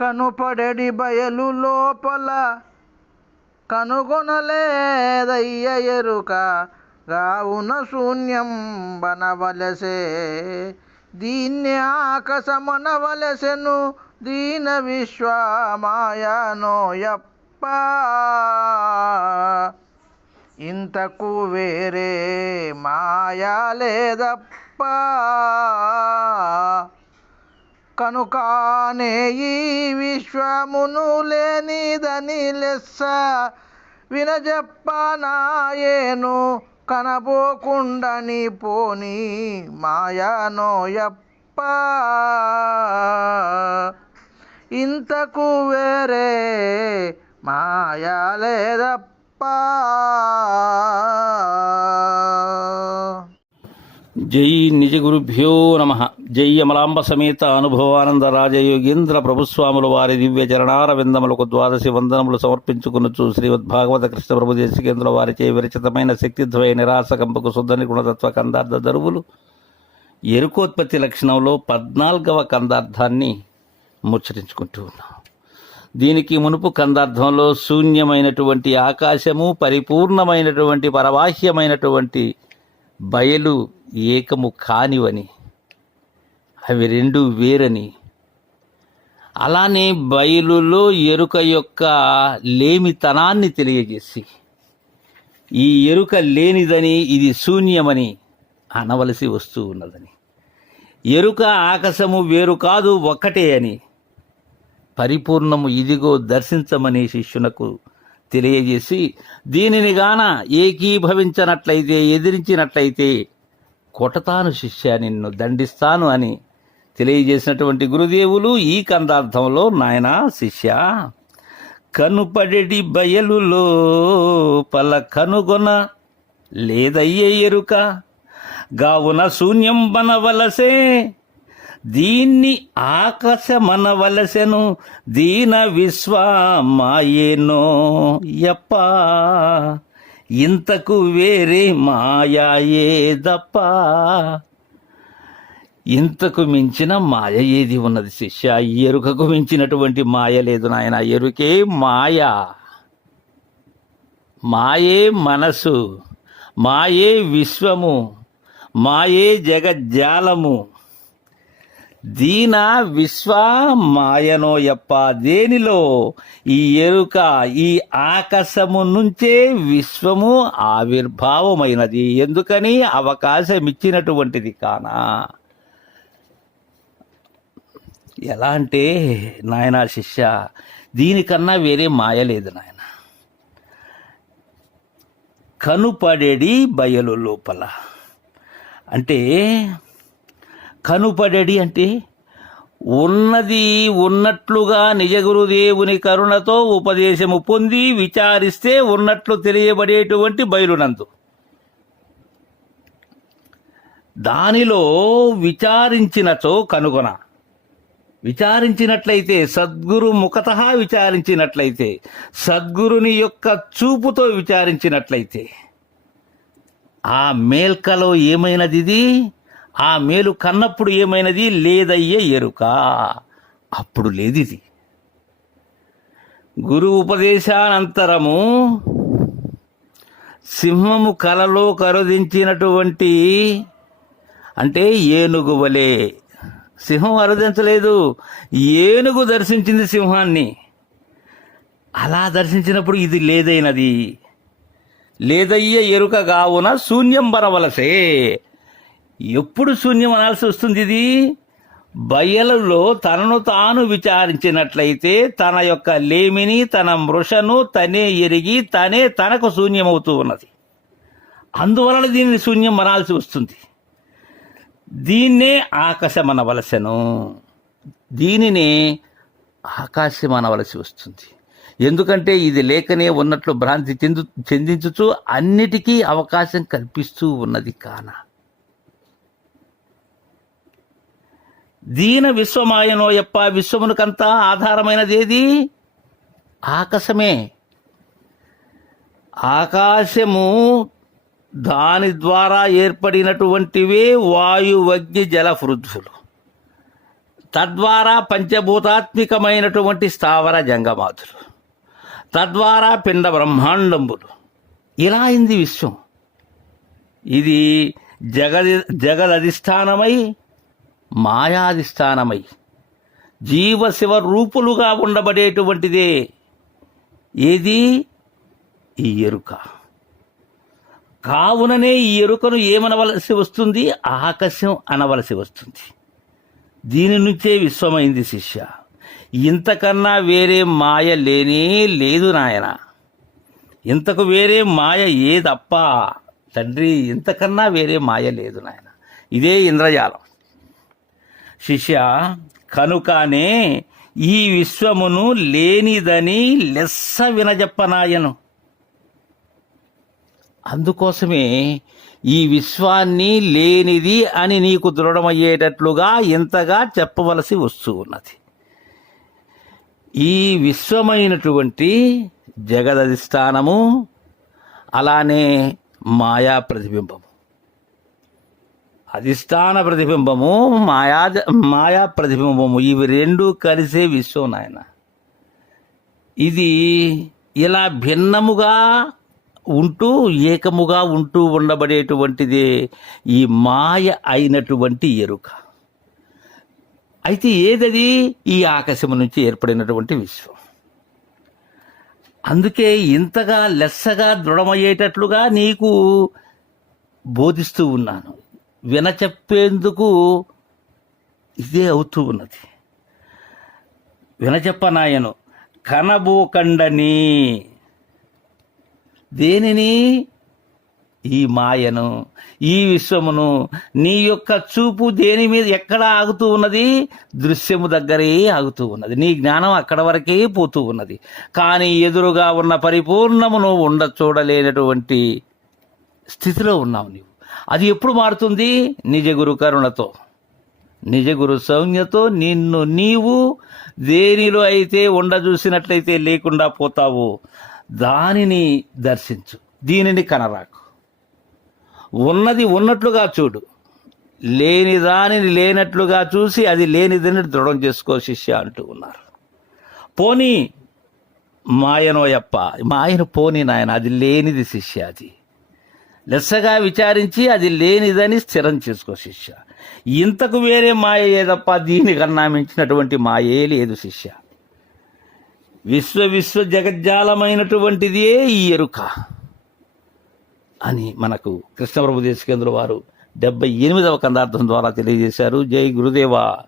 కనుపడెడి బయలు లోపల కనుగొనలేదయ్య ఎరుక. గావున శూన్యం బనవలసే దీన్ని ఆకసమనవలసెను దీన విశ్వమాయానోయప్ప. ఇంతకు వేరే మాయా లేదప్ప కనుకానే ఈ విశ్వమును లేనిదని లెస్స వినజప్పనాయేను కనబోకుండని పోని మాయానోయప్ప. ఇంతకు వేరే మాయా లేదప్ప. జై నిజ గురుభ్యో నమ. జై అమలాంబ సమేత అనుభవానంద రాజయోగేంద్ర ప్రభుస్వాముల వారి దివ్య చరణార విందములకు ద్వాదశి వందనములు సమర్పించుకున్నచు శ్రీమద్ భాగవత కృష్ణ ప్రభు దేశికేంద్ర వారిచే విరచితమైన శక్తిద్వయ నిరాశకంపకు శుద్ధని గుణతత్వ కందార్థ దరువులు. ఎరుకోత్పత్తి లక్షణంలో పద్నాలుగవ కందార్థాన్ని ముచ్చరించుకుంటూ ఉన్నాం. దీనికి మునుపు కందార్థంలో శూన్యమైనటువంటి ఆకాశము పరిపూర్ణమైనటువంటి పరవాహ్యమైనటువంటి బయలు ఏకము కానివని అవి రెండు వేరని. అలానే బయలులో ఎరుక యొక్క లేమితనాన్ని తెలియజేసి ఈ ఎరుక లేనిదని ఇది శూన్యమని అనవలసి వస్తూ ఉన్నదని. ఎరుక ఆకాశము వేరు కాదు ఒక్కటే అని పరిపూర్ణము ఇదిగో దర్శించమని శిష్యునకు తెలియజేసి దీనిని గాన ఏకీభవించనట్లయితే ఎదిరించినట్లయితే కొటతాను శిష్య నిన్ను దండిస్తాను అని తెలియజేసినటువంటి గురుదేవులు ఈ కందార్థంలో నాయనా శిష్య కనుపడెడి బయలులో పల కనుగొన లేదయ్యే ఎరుక. గావున శూన్యం బనవలసే దీన్ని ఆకాశమనవలసెను దీన విశ్వమాయేనో యప్ప. ఇంతకు వేరే మాయాయేదప్పా ఇంతకు మించిన మాయ ఏది ఉన్నది శిష్య? ఈ ఎరుకకు మించినటువంటి మాయ లేదు నాయన. ఎరుకే మాయ. మాయే మనసు. మాయే విశ్వము. మాయే జగజ్జాలము. దీన విశ్వ మాయనో యప్ప. దేనిలో? ఈ ఎరుక ఈ ఆకాశము నుంచే విశ్వము ఆవిర్భావమైనది. ఎందుకని? అవకాశం ఇచ్చినటువంటిది కానా? ఎలా అంటే నాయనా శిష్య దీనికన్నా వేరే మాయ లేదు నాయన. కనుపడేడి బయలు లోపల. అంటే కనుపడేడి అంటే ఉన్నది ఉన్నట్లుగా నిజగురుదేవుని కరుణతో ఉపదేశము పొంది విచారిస్తే ఉన్నట్లు తెలియబడేటువంటి బయలునందు. దానిలో విచారించినచో కనుగొన. విచారించినట్లయితే సద్గురు ముఖత విచారించినట్లయితే సద్గురుని యొక్క చూపుతో విచారించినట్లయితే. ఆ మేల్కలో ఏమైనది ఇది ఆ మేలు కన్నప్పుడు ఏమైనది? లేదయ్యే ఎరుక. అప్పుడు లేదిది. గురు ఉపదేశానంతరము సింహము కలలో కరుదించినటువంటి అంటే ఏనుగు వలే సింహం అరదించలేదు. ఏనుగు దర్శించింది సింహాన్ని. అలా దర్శించినప్పుడు ఇది లేదైనది. లేదయ్య ఎరుక గావున శూన్యం బరవలసే. ఎప్పుడు శూన్యం అనాల్సి వస్తుంది ఇది? బయలులో తనను తాను విచారించినట్లయితే తన యొక్క లేమిని తన మృషను తనే ఎరిగి తనే తనకు శూన్యమవుతూ ఉన్నది. అందువలన దీనిని శూన్యం అనాల్సి వస్తుంది. దీన్నే ఆకాశమనవలసను. దీనినే ఆకాశం అనవలసి వస్తుంది. ఎందుకంటే ఇది లేకనే ఉన్నట్లు భ్రాంతి చెందు చెందించుచు అన్నిటికీ అవకాశం కల్పిస్తూ ఉన్నది కాన. దీన విశ్వమాయనో యప్ప విశ్వమునకంతా ఆధారమైనది ఏది ఆకాశమే. ఆకాశము దాని ద్వారా ఏర్పడినటువంటివే వాయు అగ్ని జల పృథ్వులు తద్వారా పంచభూతాత్మికమైనటువంటి స్థావర జంగమాతులు తద్వారా పిండ బ్రహ్మాండంబులు. ఇలా అయింది విశ్వం. ఇది జగది జగదధిష్టానమై మాయాధిష్టానమై జీవశివ రూపులుగా ఉండబడేటువంటిదే. ఏది? ఈ ఎరుక. కావుననే ఈ ఎరుకను ఏమనవలసి వస్తుంది? ఆకాశం అనవలసి వస్తుంది. దీని నుంచే విశ్వమైంది శిష్య. ఇంతకన్నా వేరే మాయ లేనే లేదు నాయన. ఇంతకు వేరే మాయ ఏదప్ప తండ్రి ఇంతకన్నా వేరే మాయ లేదు నాయన. ఇదే ఇంద్రజాలం. శిష్య కనుకనే ఈ విశ్వమును లేనిదని లెస్స వినజప్పనాయను అందుకోసమే ఈ విశ్వాన్ని లేనిది అని నీకు దృఢమయ్యేటట్లుగా ఇంతగా చెప్పవలసి వస్తూ ఉన్నది ఈ విశ్వమైనటువంటి జగదధిష్టానము అలానే మాయా ప్రతిబింబము. అధిష్టాన ప్రతిబింబము మాయా మాయా ప్రతిబింబము ఇవి రెండు కలిసే విశ్వం నాయన. ఇది ఇలా భిన్నముగా ఉంటూ ఏకముగా ఉంటూ ఉండబడేటువంటిదే ఈ మాయ అయినటువంటి ఎరుక. అయితే ఏదది? ఈ ఆకాశము నుంచి ఏర్పడినటువంటి విశ్వం. అందుకే ఇంతగా లెస్సగా దృఢమయ్యేటట్లుగా నీకు బోధిస్తూ ఉన్నాను. వినచెప్పేందుకు ఇదే అవుతూ ఉన్నది. వినచెప్పనాయను కనబోకండని దేనిని? ఈ మాయను ఈ విశ్వమును నీ యొక్క చూపు దేని మీద ఎక్కడ ఆగుతూ ఉన్నది? దృశ్యము దగ్గరే ఆగుతూ ఉన్నది. నీ జ్ఞానం అక్కడ వరకే పోతూ ఉన్నది. కానీ ఎదురుగా ఉన్న పరిపూర్ణమును ఉండ చూడలేనటువంటి స్థితిలో ఉన్నావు నీవు. అది ఎప్పుడు మారుతుంది? నిజ గురు కరుణతో. నిజ గురు సౌజ్ఞతో నిన్ను నీవు దేనిలో అయితే ఉండ చూసినట్లయితే లేకుండా పోతావు. దానిని దర్శించు. దీనిని కనరాకు. ఉన్నది ఉన్నట్లుగా చూడు. లేని దానిని లేనట్లుగా చూసి అది లేనిదని దృఢం చేసుకో శిష్య అంటూ ఉన్నారు. పోనీ మాయనోయప్ప మాయను పోని నాయన అది లేనిది శిష్య అది. లెస్సగా విచారించి అది లేనిదని స్థిరం చేసుకో శిష్య. ఇంతకు వేరే మాయ ఏదప్ప దీనికన్నా మించినటువంటి మాయే లేదు శిష్య. విశ్వ విశ్వ జగజ్జాలమైనటువంటిదే ఈ ఎరుక అని మనకు కృష్ణప్రభు దేశకేంద్ర వారు డెబ్బై ఎనిమిదవ కందార్థం ద్వారా తెలియజేశారు. జై గురుదేవా.